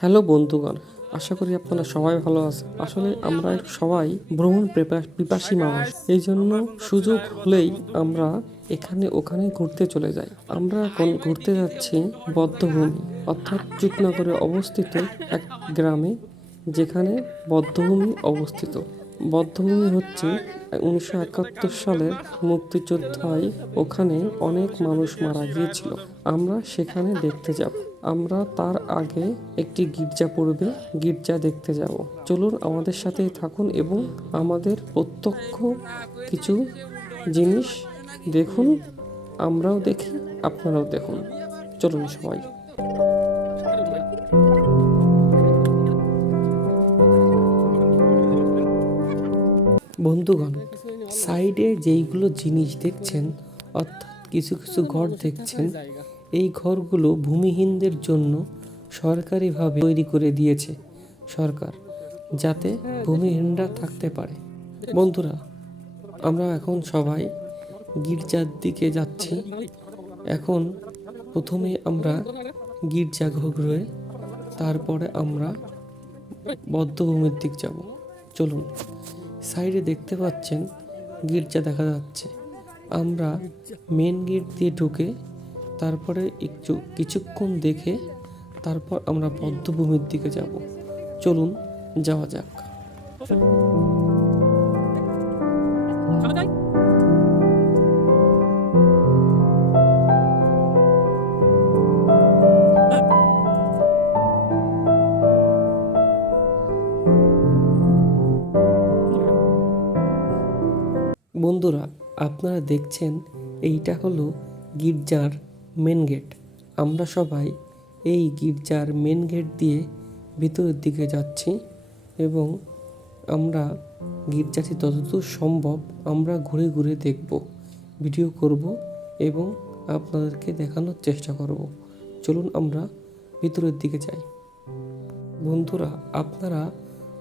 Hello বন্ধুগণ, আশা করি আপনারা সবাই ভালো আছেন। আসলে আমরা সবাই ভ্রমণ পেপা- পিপাসী মানুষ। এই জন্য সুযোগ হলেই আমরা এখানে ওখানে ঘুরতে চলে যাই। আমরা এখন ঘুরতে যাচ্ছি বদ্ধভূমি, অর্থাৎ চুকনগরে অবস্থিত এক গ্রামে, যেখানে বদ্ধভূমি অবস্থিত। বদ্ধভূমি হচ্ছে উনিশশো একাত্তর সালের মুক্তিযোদ্ধায় ওখানে অনেক মানুষ মারা গিয়েছিল। আমরা সেখানে দেখতে যাব। আমরা তার আগে একটি গির্জা পড়বে। গির্জা দেখতে যাব। চলুন আমাদের সাথেই থাকুন এবং আমাদের প্রত্যক্ষ কিছু জিনিস দেখুন। আমরাও দেখি, আপনারাও দেখুন। চলুন সবাই। বন্ধুগণ, সাইডে যেইগুলো জিনিস দেখছেন, অর্থাৎ কিছু কিছু ঘর দেখছেন এই ঘরগুলো ভূমিহীনদের জন্য সরকারিভাবে তৈরি করে দিয়েছে সরকার, যাতে ভূমিহীনরা থাকতে পারে। বন্ধুরা, আমরা এখন সবাই গির্জার দিকে যাচ্ছি। এখন প্রথমে আমরা গির্জা ঘুরে তারপরে আমরা বদ্ধভূমির দিক যাব। চলুন, সাইডে দেখতে পাচ্ছেন গির্জা দেখা যাচ্ছে। আমরা মেন গেট দিয়ে ঢুকে তারপরে একটু কিছুক্ষণ দেখে তারপর আমরা বদ্ধভূমির দিকে যাব। চলুন, যাওয়া যাক। বন্ধুরা, আপনারা দেখছেন, এইটা হলো গির্জার মেন গেট আমরা সবাই এই গির্জার মেন গেট দিয়ে ভিতরের দিকে যাচ্ছি এবং আমরা গির্জাটি যতদূর সম্ভব আমরা ঘুরে ঘুরে দেখব ভিডিও করব এবং আপনাদেরকে দেখানোর চেষ্টা করব। চলুন আমরা ভিতরের দিকে যাই। বন্ধুরা, আপনারা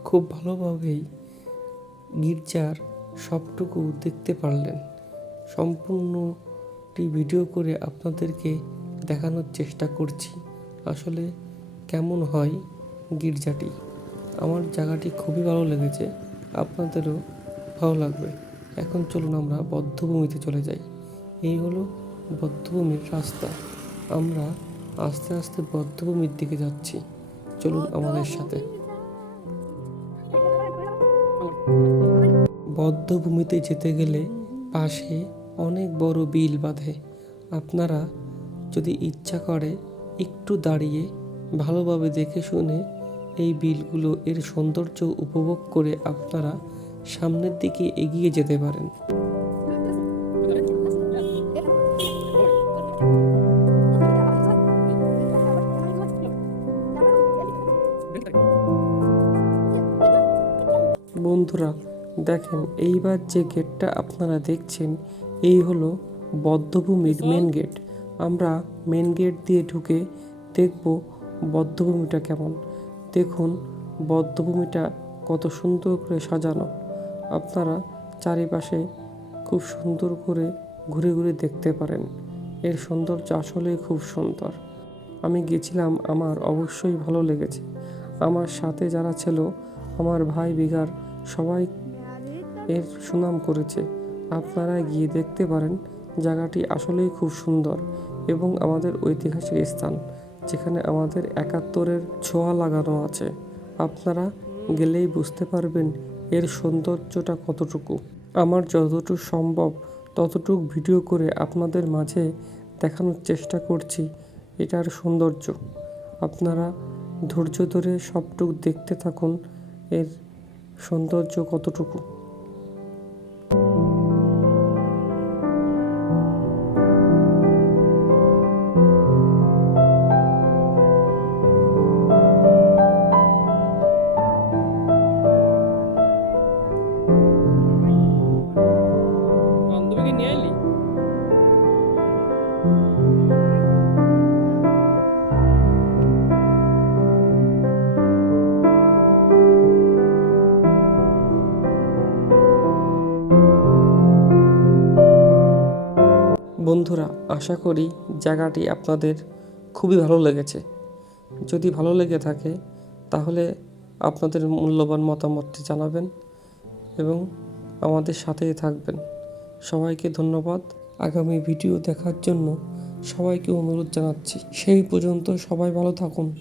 খুব ভালোভাবেই গির্জার সবটুকু দেখতে পারলেন। সম্পূর্ণটি ভিডিও করে আপনাদেরকে দেখানোর চেষ্টা করছি। আসলে কেমন হয় গির্জাটি? আমার জায়গাটি খুবই ভালো লেগেছে, আপনাদেরও ভালো লাগবে। এখন চলুন আমরা বদ্ধভূমিতে চলে যাই। এই হলো বদ্ধভূমির রাস্তা। আমরা আস্তে আস্তে বদ্ধভূমির দিকে যাচ্ছি। চলুন আমাদের সাথে। বদ্ধভূমিতে যেতে গেলে পাশে অনেক বড় বিল বাঁধে। আপনারা যদি ইচ্ছা করে একটু দাঁড়িয়ে ভালোভাবে দেখে শুনে এই বিলগুলো এর সৌন্দর্য উপভোগ করে আপনারা সামনের দিকে এগিয়ে যেতে পারেন। বন্ধুরা, দেখেন এইবার যে গেটটা আপনারা দেখছেন এই হলো বদ্ধভূমির মেন গেট আমরা মেন গেট দিয়ে ঢুকে দেখব বদ্ধভূমিটা কেমন। দেখুন, বদ্ধভূমিটা কত সুন্দর করে সাজানো। আপনারা চারিপাশে খুব সুন্দর করে ঘুরে ঘুরে দেখতে পারেন। এর সৌন্দর্য আসলেই খুব সুন্দর। আমি গেছিলাম, আমার অবশ্যই ভালো লেগেছে। আমার সাথে যারা ছিল, আমার ভাই বিঘার সবাই এর সুনাম করেছে। আপনারা গিয়ে দেখতে পারেন জায়গাটি আসলেই খুব সুন্দর এবং আমাদের ঐতিহাসিক স্থান, যেখানে আমাদের একাত্তরের ছোঁয়া লাগানো আছে। আপনারা গেলেই বুঝতে পারবেন এর সৌন্দর্যটা কতটুকু। আমার যতটুকু সম্ভব ততটুকু ভিডিও করে আপনাদের মাঝে দেখানোর চেষ্টা করছি এটার সৌন্দর্য। আপনারা ধৈর্য ধরে সবটুক দেখতে থাকুন, এর সৌন্দর্য কতটুকু। নিয়ে এলি বন্ধুরা, আশা করি জায়গাটি আপনাদের খুবই ভালো লেগেছে। যদি ভালো লেগে থাকে, তাহলে আপনাদের মূল্যবান মতামতটি জানাবেন এবং আমাদের সাথেই থাকবেন। সবাইকে ধন্যবাদ। আগামী ভিডিও দেখার জন্য সবাইকে অনুরোধ জানাচ্ছি। সেই পর্যন্ত সবাই ভালো থাকুন।